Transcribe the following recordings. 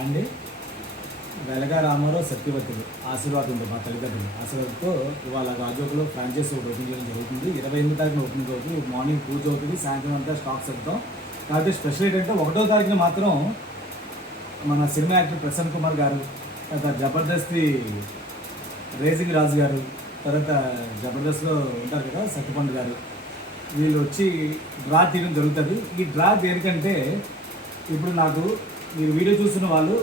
And వెలగా రామారావు సత్యవతులు ఆశీర్వాదంతో మా తల్లిదండ్రులు ఆశీర్వాదంతో ఇవాళ రాజోగులో ఫ్రాంచైజీ ఒకటి ఓపెన్ చేయడం జరుగుతుంది. 28 తారీఖున ఓపెనింగ్ అవుతుంది. మార్నింగ్ పూజ అవుతుంది, సాయంత్రం అంతా స్టాక్స్ వెళ్తాం. కాబట్టి స్పెషల్ ఏంటంటే 1వ తారీఖున మాత్రం మన సినిమా యాక్టర్ ప్రసన్న కుమార్ గారు, తర్వాత జబర్దస్త్ రేజింగ్ రాజు గారు, తర్వాత జబర్దస్త్లో ఉంటారు కదా సత్యపండు గారు, వీళ్ళు వచ్చి డ్రా తీయడం జరుగుతుంది. ఈ డ్రా దేనికంటే ఇప్పుడు నాకు మీరు వీడియో చూస్తున్న వాళ్ళు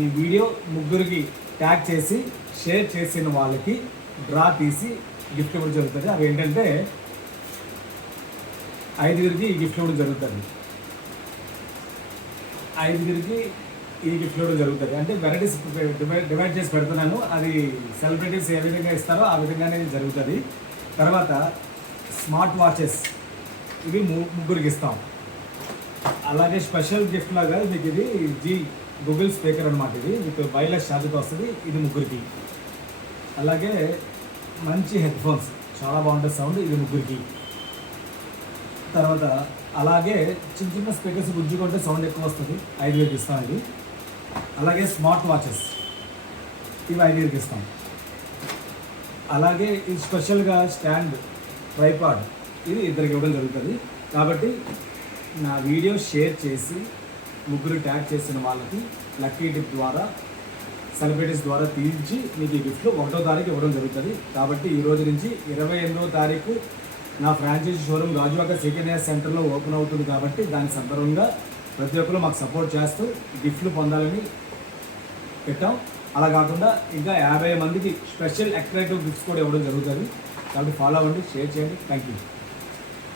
ఈ వీడియో ముగ్గురికి ట్యాగ్ చేసి షేర్ చేసిన వాళ్ళకి డ్రా తీసి గిఫ్ట్ ఇవ్వడం జరుగుతుంది. అవి ఏంటంటే 5గురికి ఈ గిఫ్ట్ ఇవ్వడం జరుగుతుంది. 5గురికి ఈ గిఫ్ట్ ఇవ్వడం జరుగుతుంది. అంటే వెరైటీస్ డివైడ్ చేసి పెడుతున్నాను. అది సెలబ్రిటీస్ ఏ విధంగా ఇస్తారో ఆ విధంగానే జరుగుతుంది. తర్వాత స్మార్ట్ వాచెస్ ఇవి ముగ్గురికి ఇస్తాం. అలాగే స్పెషల్ గిఫ్ట్ లాగా మీకు ఇది గూగుల్ స్పీకర్ అనమాట. ఇది మీకు వైర్లెస్ ఛార్జర్తో వస్తుంది. ఇది ముగ్గురికి. అలాగే మంచి హెడ్ ఫోన్స్, చాలా బాగుంటుంది సౌండ్, ఇది ముగ్గురికి. తర్వాత అలాగే చిన్న చిన్న స్పీకర్స్ గుజ్జుకుంటే సౌండ్ ఎక్కువ వస్తుంది, 5వేలకి ఇస్తాం ఇది. అలాగే స్మార్ట్ వాచెస్ ఇవి 5వేలకి ఇస్తాం. అలాగే ఇది స్పెషల్గా స్టాండ్ ట్రైపాడ్ ఇది ఇద్దరికి ఇవ్వడం జరుగుతుంది. కాబట్టి నా వీడియో షేర్ చేసి ముగ్గురు ట్యాగ్ చేసిన వాళ్ళకి లక్కీ టిప్ ద్వారా సెలబ్రిటీస్ ద్వారా తీర్చి మీకు ఈ గిఫ్ట్లు 1వ తారీఖు ఇవ్వడం జరుగుతుంది. కాబట్టి ఈ రోజు నుంచి 28వ తారీఖు నా ఫ్రాంచైజీ షోరూమ్ గాజువాక సీకెన్ఎస్ సెంటర్లో ఓపెన్ అవుతుంది. కాబట్టి దాని సందర్భంగా ప్రతి ఒక్కరు మాకు సపోర్ట్ చేస్తూ గిఫ్ట్లు పొందాలని పెట్టాం. అలా కాకుండా ఇంకా 50 మందికి స్పెషల్ అట్రాక్టివ్ గిఫ్ట్స్ కూడా ఇవ్వడం జరుగుతుంది. కాబట్టి ఫాలో అవ్వండి, షేర్ చేయండి. Thank you.